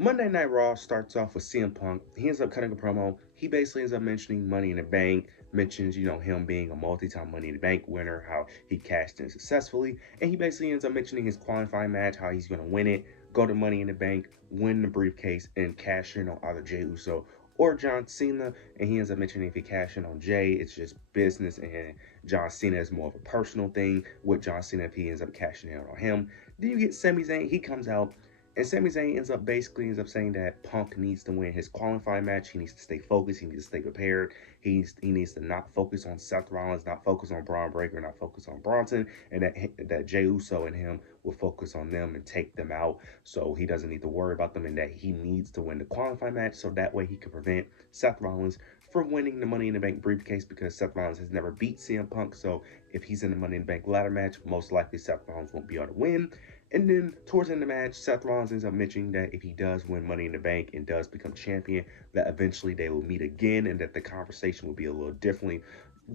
Monday Night Raw starts off with CM Punk. He ends up cutting a promo. He basically ends up mentioning Money in the Bank, mentions, him being a multi-time Money in the Bank winner, how he cashed in successfully, and he basically ends up mentioning his qualifying match, how he's going to win it, go to Money in the Bank, win the briefcase, and cash in on either Jey Uso or John Cena. And he ends up mentioning if he cash in on Jey, it's just business, and John Cena is more of a personal thing with John Cena if he ends up cashing in on him. Then you get Sami Zayn. He comes out, and Sami Zayn ends up saying that Punk needs to win his qualifying match. He needs to stay focused. He needs to stay prepared. He needs to not focus on Seth Rollins, not focus on Braun Breaker, not focus on Bronson, and that Jey Uso and him will focus on them and take them out. So he doesn't need to worry about them, and that he needs to win the qualifying match so that way he can prevent Seth Rollins from winning the Money in the Bank briefcase, because Seth Rollins has never beat CM Punk. So if he's in the Money in the Bank ladder match, most likely Seth Rollins won't be able to win. And then towards the end of the match, Seth Rollins ends up mentioning that if he does win Money in the Bank and does become champion, that eventually they will meet again, and that the conversation will be a little differently,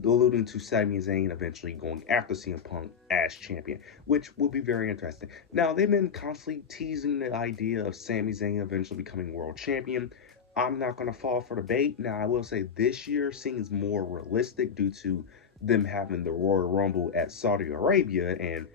alluding to Sami Zayn eventually going after CM Punk as champion, which will be very interesting. Now, they've been constantly teasing the idea of Sami Zayn eventually becoming world champion. I'm not going to fall for the bait. Now, I will say this year seems more realistic due to them having the Royal Rumble at Saudi Arabia, and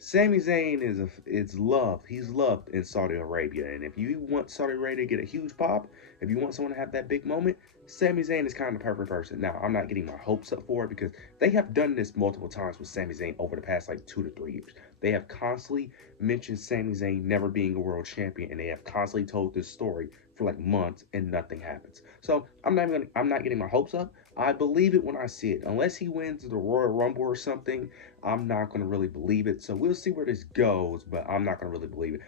Sami Zayn is loved. He's loved in Saudi Arabia, and if you want Saudi Arabia to get a huge pop, if you want someone to have that big moment, Sami Zayn is kind of the perfect person. Now, I'm not getting my hopes up for it, because they have done this multiple times with Sami Zayn over the past like 2 to 3 years. They have constantly mentioned Sami Zayn never being a world champion, and they have constantly told this story for like months, and nothing happens. So I'm not getting my hopes up. I believe it when I see it. Unless he wins the Royal Rumble or something, I'm not going to really believe it. So we'll see where this goes, but I'm not going to really believe it.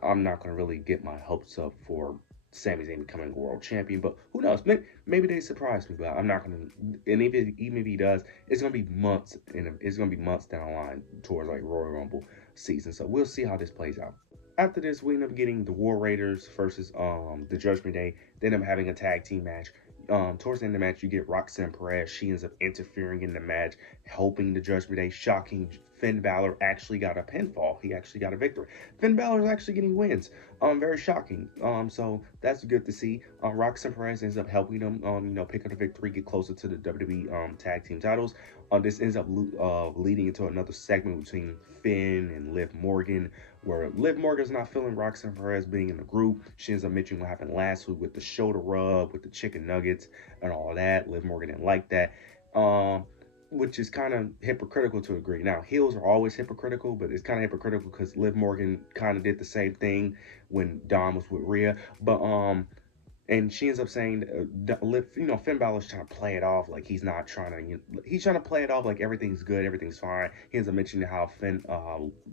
I'm not going to really get my hopes up for Sami Zayn becoming a world champion, but who knows? Maybe they surprise me, but I'm not going to. And even if he does, it's going to be months, and it's going to be months down the line towards like Royal Rumble season. So we'll see how this plays out. After this, we end up getting the War Raiders versus the Judgment Day. They end up having a tag team match. Towards the end of the match, you get Roxanne Perez. She ends up interfering in the match, helping the Judgment Day. Shocking, Finn Balor actually got a pinfall. He actually got a victory. Finn Balor is actually getting wins. Very shocking. So that's good to see. Roxanne Perez ends up helping them, pick up the victory, get closer to the WWE tag team titles. This ends up leading into another segment between Finn and Liv Morgan, where Liv Morgan's not feeling Roxanne Perez being in the group. She ends up mentioning what happened last week with the shoulder rub, with the chicken nuggets, and all that. Liv Morgan didn't like that, which is kind of hypocritical to a degree. Now, heels are always hypocritical, but it's kind of hypocritical because Liv Morgan kind of did the same thing when Dom was with Rhea. But and she ends up saying, Finn Balor's trying to play it off like he's not trying to, he's trying to play it off like everything's good, everything's fine. He ends up mentioning how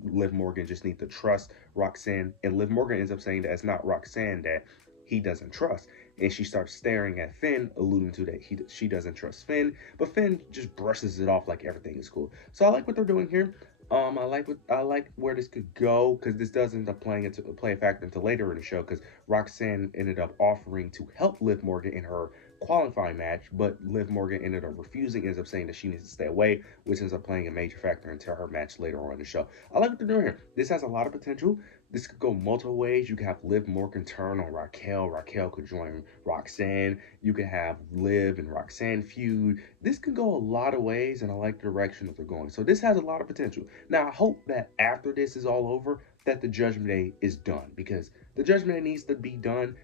Liv Morgan just needs to trust Roxanne, and Liv Morgan ends up saying that it's not Roxanne that he doesn't trust. And she starts staring at Finn, alluding to that she doesn't trust Finn, but Finn just brushes it off like everything is cool. So I like what they're doing here. I like where this could go, because this does end up play a factor until later in the show, because Roxanne ended up offering to help Liv Morgan in her qualifying match, but Liv Morgan ended up refusing, ends up saying that she needs to stay away, which ends up playing a major factor into her match later on in the show. I like what they're doing here. This has a lot of potential. This could go multiple ways. You could have Liv Morgan turn on Raquel. Raquel could join Roxanne. You could have Liv and Roxanne feud. This could go a lot of ways, and I like the direction that they're going. So this has a lot of potential. Now, I hope that after this is all over, that the Judgment Day is done, because the Judgment Day needs to be done.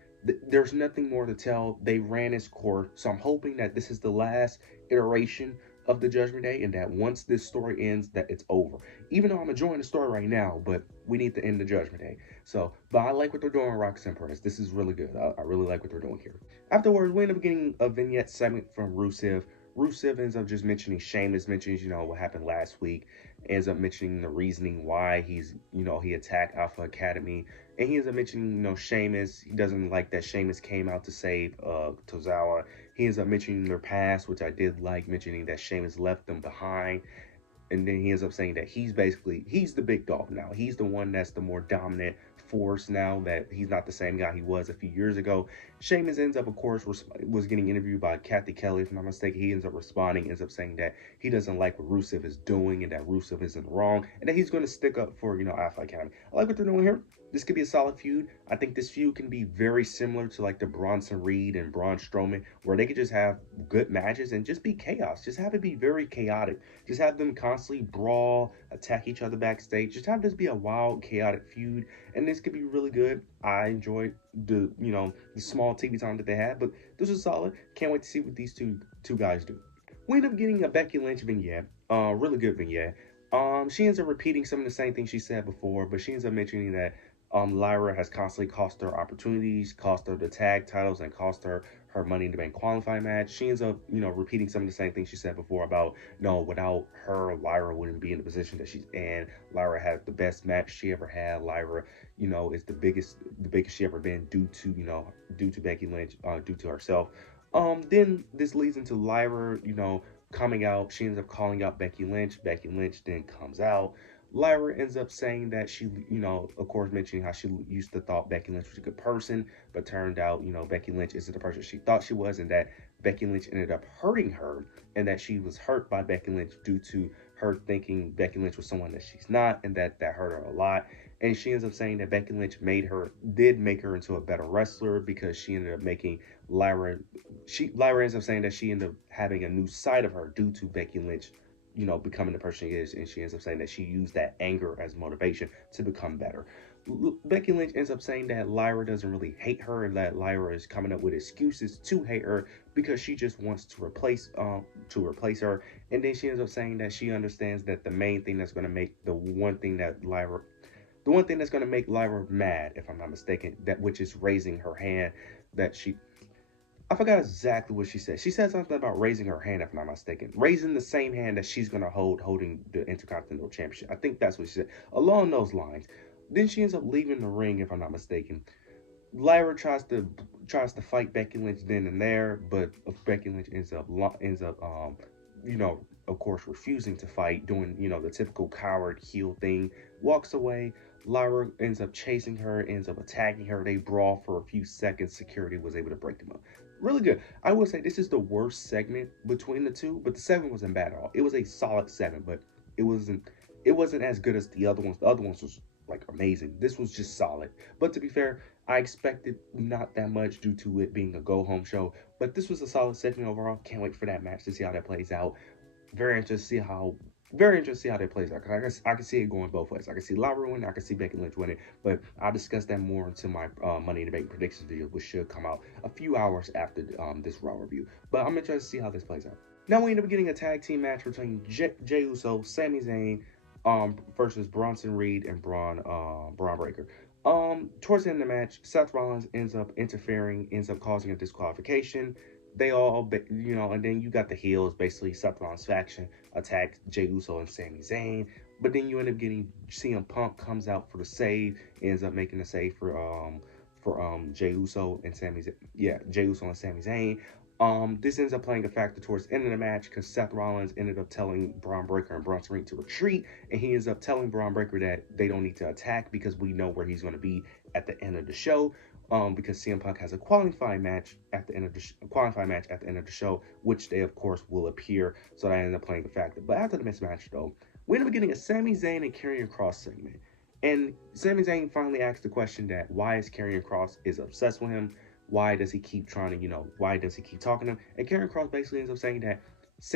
There's nothing more to tell. They ran its course. So I'm hoping that this is the last iteration of the Judgment Day, and that once this story ends, that it's over. Even though I'm enjoying the story right now, but we need to end the Judgment Day. So, but I like what they're doing with Roxanne Perez. This is really good. I really like what they're doing here. Afterwards, we end up getting a vignette segment from Rusev. Rusev ends up just mentioning Sheamus, mentions, what happened last week, ends up mentioning the reasoning why he's, he attacked Alpha Academy. And he ends up mentioning, Sheamus. He doesn't like that Sheamus came out to save Tozawa. He ends up mentioning their past, which I did like, mentioning that Sheamus left them behind. And then he ends up saying that he's the big dog now. He's the one that's the more dominant force now, that he's not the same guy he was a few years ago. Sheamus ends up, of course, was getting interviewed by Kathy Kelly, if I'm not mistaken. He ends up responding, ends up saying that he doesn't like what Rusev is doing, and that Rusev isn't wrong, and that he's going to stick up for, Alpha Academy. I like what they're doing here. This could be a solid feud. I think this feud can be very similar to like the Bronson Reed and Braun Strowman, where they could just have good matches and just be chaos. Just have it be very chaotic. Just have them constantly brawl, attack each other backstage. Just have this be a wild, chaotic feud, and this could be really good. I enjoyed the small TV time that they had, but this was solid. Can't wait to see what these two guys do. We end up getting a Becky Lynch vignette, really good vignette. She ends up repeating some of the same things she said before, but she ends up mentioning that Lyra has constantly cost her opportunities, cost her the tag titles, and cost her Money in the Bank qualifying match. She ends up, repeating some of the same things she said before about, no, without her, Lyra wouldn't be in the position that she's in. Lyra had the best match she ever had. Lyra, is the biggest she ever been due to Becky Lynch, due to herself. Then this leads into Lyra, coming out. She ends up calling out Becky Lynch. Becky Lynch then comes out. Lyra ends up saying that she, of course, mentioning how she used to thought Becky Lynch was a good person, but turned out, Becky Lynch isn't the person she thought she was, and that Becky Lynch ended up hurting her, and that she was hurt by Becky Lynch due to her thinking Becky Lynch was someone that she's not, and that hurt her a lot. And she ends up saying that Becky Lynch did make her into a better wrestler because she ended up making Lyra. Lyra ends up saying that she ended up having a new side of her due to Becky Lynch, becoming the person she is, and she ends up saying that she used that anger as motivation to become better. Becky Lynch ends up saying that Lyra doesn't really hate her, and that Lyra is coming up with excuses to hate her because she just wants to replace her. And then she ends up saying that she understands that the one thing that's going to make Lyra mad, if I'm not mistaken, which is raising her hand, I forgot exactly what she said. She said something about raising her hand, if I'm not mistaken. Raising the same hand that she's going to holding the Intercontinental Championship. I think that's what she said. Along those lines. Then she ends up leaving the ring, if I'm not mistaken. Lyra tries to fight Becky Lynch then and there, but Becky Lynch ends up of course, refusing to fight, doing, the typical coward heel thing, walks away. Lyra ends up chasing her, ends up attacking her. They brawl for a few seconds. Security was able to break them up. Really good. I would say this is the worst segment between the two, but the segment wasn't bad at all. It was a solid segment, but it wasn't as good as the other ones. The other ones was like amazing. This was just solid. But to be fair, I expected not that much due to it being a go-home show. But this was a solid segment overall. Can't wait for that match to see how that plays out. Very interested to see how that plays out. Cause I can see it going both ways. I can see Lyra winning. I can see Becky Lynch winning. But I'll discuss that more into my Money in the Bank predictions video, which should come out a few hours after this Raw review. But I'm interested to see how this plays out. Now we end up getting a tag team match between Jey Uso, Sami Zayn, versus Bronson Reed and Braun Breaker. Towards the end of the match, Seth Rollins ends up interfering, ends up causing a disqualification. They all, and then you got the heels, basically Seth Rollins' faction, attack Jey Uso and Sami Zayn. But then you end up getting CM Punk comes out for the save, ends up making the save for Jey Uso and Sami Zayn. This ends up playing a factor towards the end of the match because Seth Rollins ended up telling Braun Breaker and Bronson Reed to retreat, and he ends up telling Braun Breaker that they don't need to attack because we know where he's going to be at the end of the show. Because CM Punk has a qualifying match at the end of the show, which they of course will appear. So that ended up playing a factor. But after the mismatch though, we ended up getting a Sami Zayn and Karrion Kross segment, and Sami Zayn finally asked the question that why is Karrion Kross is obsessed with him. Why does he keep trying to, why does he keep talking to him? And Karrion Kross basically ends up saying that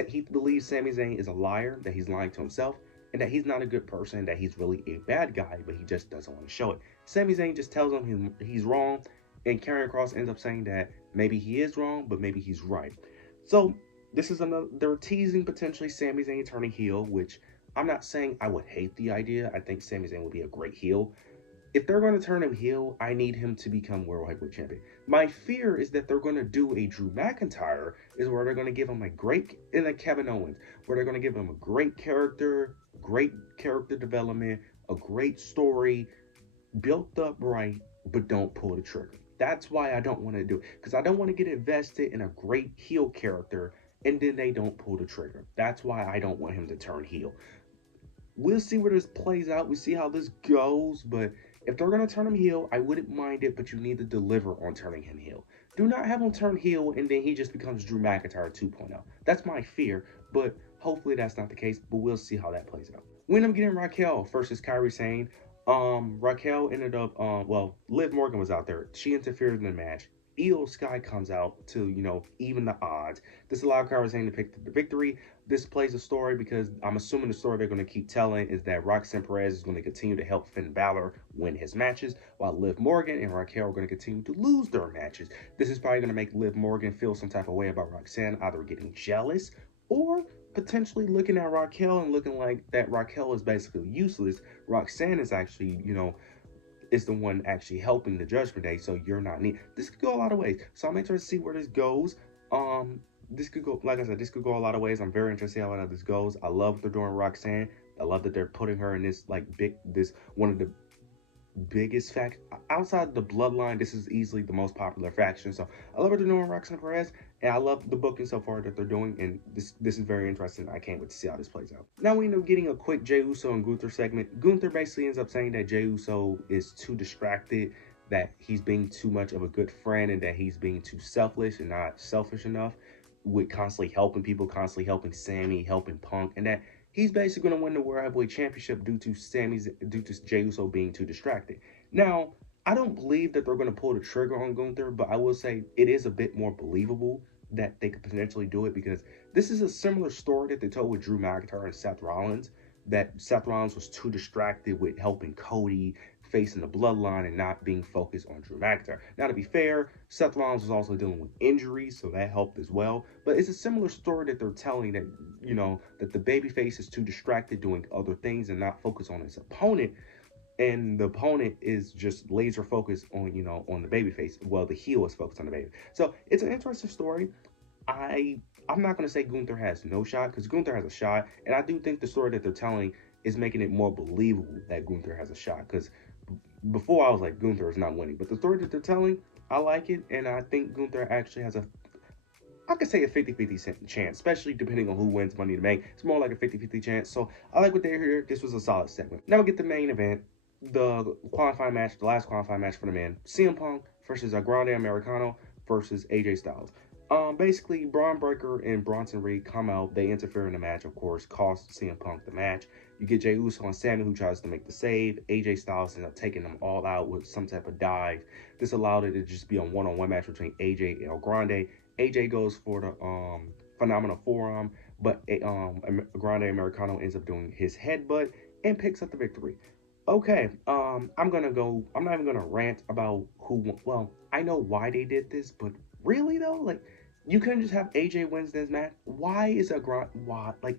he believes Sami Zayn is a liar, that he's lying to himself, and that he's not a good person, that he's really a bad guy, but he just doesn't want to show it. Sami Zayn just tells him he's wrong, and Karrion Kross ends up saying that maybe he is wrong, but maybe he's right. So this is they're teasing potentially Sami Zayn turning heel, which I'm not saying I would hate the idea. I think Sami Zayn would be a great heel. If they're going to turn him heel, I need him to become World Heavyweight Champion. My fear is that they're going to do a Drew McIntyre, is where they're going to give him and a Kevin Owens, where they're going to give him a great character development, a great story, built up right, but don't pull the trigger. That's why I don't want to do it, because I don't want to get invested in a great heel character and then they don't pull the trigger. That's why I don't want him to turn heel. We'll see where this plays out. We see how this goes, but if they're going to turn him heel, I wouldn't mind it, but you need to deliver on turning him heel. Do not have him turn heel and then he just becomes Drew McIntyre 2.0. That's my fear, but hopefully that's not the case, but we'll see how that plays out. We end up getting Raquel versus Kairi Sane. Raquel ended up, well, Liv Morgan was out there. She interfered in the match. Io Sky comes out to, even the odds. This allowed Kairi Sane to pick the victory. This plays a story because I'm assuming the story they're going to keep telling is that Roxanne Perez is going to continue to help Finn Balor win his matches, while Liv Morgan and Raquel are going to continue to lose their matches. This is probably going to make Liv Morgan feel some type of way about Roxanne, either getting jealous or potentially looking at Raquel and looking like that Raquel is basically useless. Roxanne is actually, is the one actually helping the Judgment Day, so you're not need. This could go a lot of ways. So I'm interested to see where this goes. This could go, like I said, this could go a lot of ways. I'm very interested in how this goes. I love what they're doing Roxanne. I love that they're putting her in this this one of the biggest fact outside the bloodline. This is easily the most popular faction. So I love what they're doing Roxanne Perez, and I love the booking so far that they're doing, and this is very interesting. I can't wait to see how this plays out. Now we end up getting a quick Jey Uso and Gunther segment. Gunther basically ends up saying that Jey Uso is too distracted, that he's being too much of a good friend, and that he's being too selfish and not selfish enough with constantly helping people, constantly helping Sammy, helping Punk, and that he's basically going to win the World Heavyweight Championship due to Jey Uso being too distracted. Now, I don't believe that they're going to pull the trigger on Gunther, but I will say it is a bit more believable that they could potentially do it, because this is a similar story that they told with Drew McIntyre and Seth Rollins, that Seth Rollins was too distracted with helping Cody, facing the bloodline, and not being focused on Drew McIntyre. Now, to be fair, Seth Rollins was also dealing with injuries, so that helped as well. But it's a similar story that they're telling, that, that the babyface is too distracted doing other things and not focused on his opponent. And the opponent is just laser focused on, on the babyface. Well, the heel is focused on the baby. So it's an interesting story. I'm not going to say Gunther has no shot, because Gunther has a shot. And I do think the story that they're telling is making it more believable that Gunther has a shot, because before I was like, Gunther is not winning. But the story that they're telling, I like it. And I think Gunther actually has I could say a 50-50 chance, especially depending on who wins Money in the Bank. It's more like a 50-50 chance. So I like what they're here. This was a solid segment. Now we get the main event, the qualifying match, the last qualifying match for the men. CM Punk versus Grande Americano versus AJ Styles. Basically, Braun Breaker and Bronson Reed come out. They interfere in the match, of course, cost CM Punk the match. You get Jey Uso and Sammy, who tries to make the save. AJ Styles ends up taking them all out with some type of dive. This allowed it to just be a one-on-one match between AJ and El Grande. AJ goes for the phenomenal forearm, but Grande Americano ends up doing his headbutt and picks up the victory. Okay, I'm not even gonna rant about well, I know why they did this, but really though, like, you couldn't just have AJ wins this match. Why is why? Like,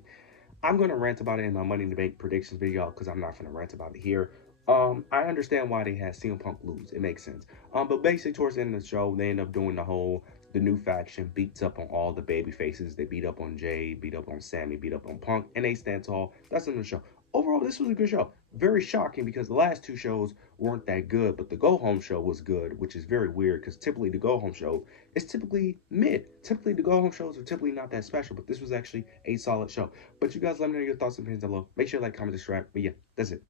I'm gonna rant about it in my Money in the Bank predictions video, because I'm not gonna rant about it here. I understand why they had CM Punk lose. It makes sense. But basically, towards the end of the show, they end up doing the new faction beats up on all the baby faces. They beat up on Jay, beat up on Sammy, beat up on Punk, and they stand tall. That's in the show. Overall, this was a good show. Very shocking, because the last two shows weren't that good, but the Go Home show was good, which is very weird, because typically the Go Home show is typically mid. Typically, the Go Home shows are typically not that special, but this was actually a solid show. But you guys let me know your thoughts and opinions down below. Make sure to like, comment, subscribe. But yeah, that's it.